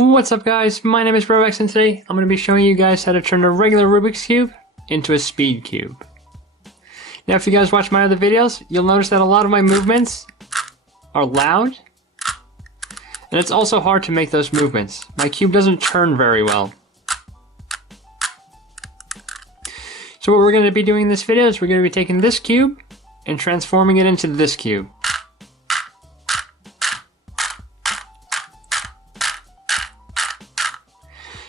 What's up guys, my name is Rubik and today I'm going to be showing you guys how to turn a regular Rubik's Cube into a speed cube. Now if you guys watch my other videos, you'll notice that a lot of my movements are loud, and it's also hard to make those movements. My cube doesn't turn very well. So what we're going to be doing in this video is we're going to be taking this cube and transforming it into this cube.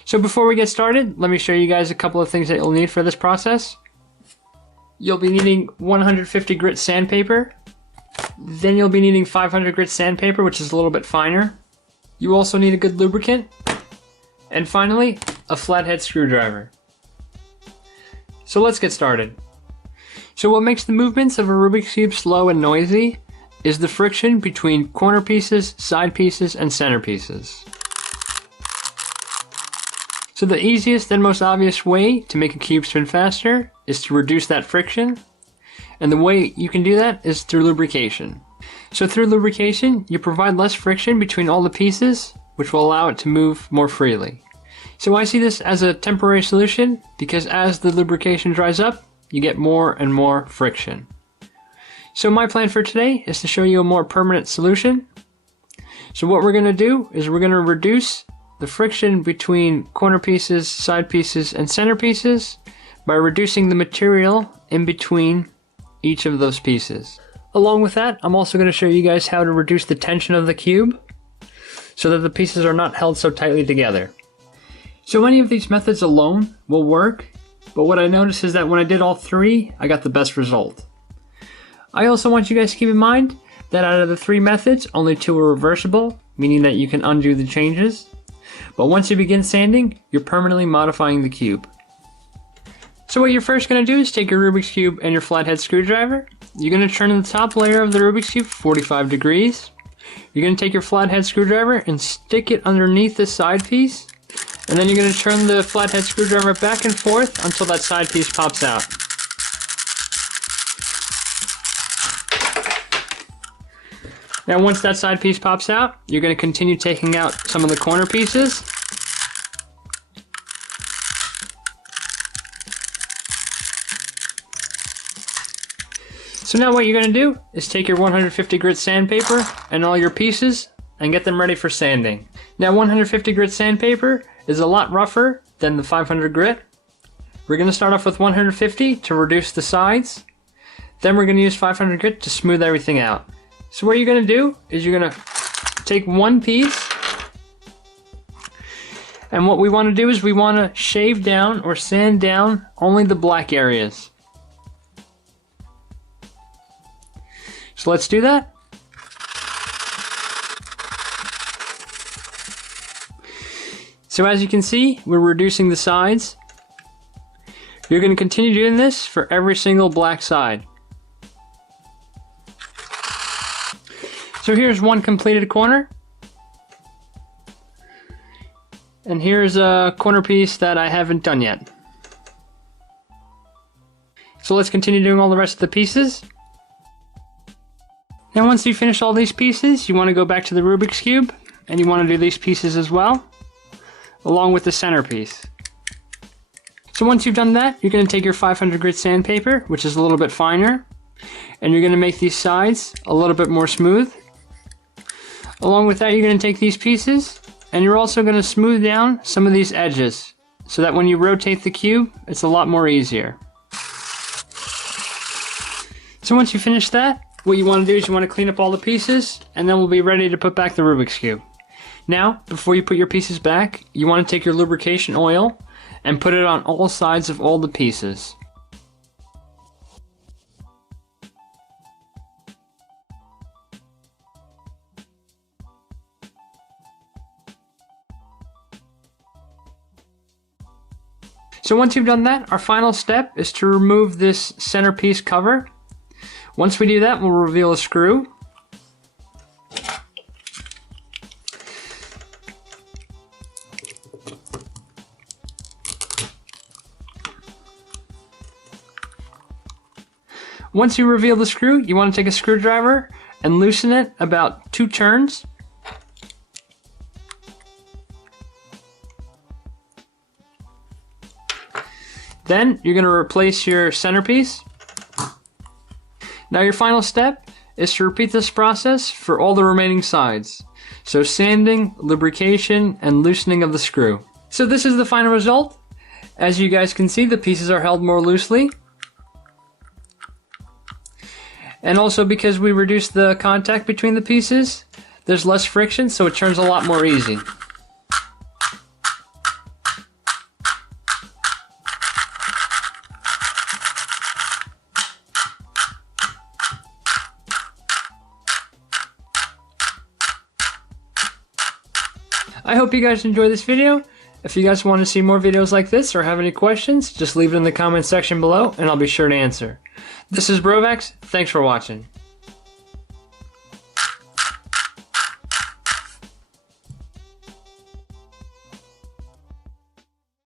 So before we get started, let me show you guys a couple of things that you'll need for this process. You'll be needing 150 grit sandpaper. Then you'll be needing 500 grit sandpaper, which is a little bit finer. You also need a good lubricant. And finally, a flathead screwdriver. So let's get started. So what makes the movements of a Rubik's Cube slow and noisy is the friction between corner pieces, side pieces, and center pieces. So the easiest and most obvious way to make a cube spin faster is to reduce that friction. And the way you can do that is through lubrication. So through lubrication, you provide less friction between all the pieces, which will allow it to move more freely. So I see this as a temporary solution because as the lubrication dries up, you get more and more friction. So my plan for today is to show you a more permanent solution. So what we're going to do is we're going to reduce the friction between corner pieces, side pieces, and center pieces by reducing the material in between each of those pieces. Along with that, I'm also going to show you guys how to reduce the tension of the cube so that the pieces are not held so tightly together. So any of these methods alone will work, but what I noticed is that when I did all three, I got the best result. I also want you guys to keep in mind that out of the three methods, only two are reversible, meaning that you can undo the changes. But once you begin sanding, you're permanently modifying the cube. So what you're first going to do is take your Rubik's Cube and your flathead screwdriver. You're going to turn the top layer of the Rubik's Cube 45 degrees. You're going to take your flathead screwdriver and stick it underneath the side piece. And then you're going to turn the flathead screwdriver back and forth until that side piece pops out. Now once that side piece pops out, you're going to continue taking out some of the corner pieces. So now what you're going to do is take your 150 grit sandpaper and all your pieces and get them ready for sanding. Now 150 grit sandpaper is a lot rougher than the 500 grit. We're going to start off with 150 to reduce the sides. Then we're going to use 500 grit to smooth everything out. So what you're going to do is you're going to take one piece, and what we want to do is we want to shave down or sand down only the black areas. So let's do that. So as you can see, we're reducing the sides. You're going to continue doing this for every single black side. So here's one completed corner. And here's a corner piece that I haven't done yet. So let's continue doing all the rest of the pieces. Now once you finish all these pieces, you want to go back to the Rubik's Cube and you want to do these pieces as well, along with the centerpiece. So once you've done that, you're going to take your 500 grit sandpaper, which is a little bit finer, and you're going to make these sides a little bit more smooth. Along with that, you're going to take these pieces and you're also going to smooth down some of these edges so that when you rotate the cube, it's a lot more easier. So once you finish that, what you want to do is you want to clean up all the pieces, and then we'll be ready to put back the Rubik's Cube. Now, before you put your pieces back, you want to take your lubrication oil and put it on all sides of all the pieces. So once you've done that, our final step is to remove this centerpiece cover. Once we do that, we'll reveal a screw. Once you reveal the screw, you want to take a screwdriver and loosen it about 2 turns. Then you're going to replace your centerpiece. Now your final step is to repeat this process for all the remaining sides. So sanding, lubrication, and loosening of the screw. So this is the final result. As you guys can see, the pieces are held more loosely. And also because we reduced the contact between the pieces, there's less friction, so it turns a lot more easy. I hope you guys enjoyed this video. If you guys want to see more videos like this or have any questions, just leave it in the comment section below and I'll be sure to answer. This is Brovax. Thanks for watching.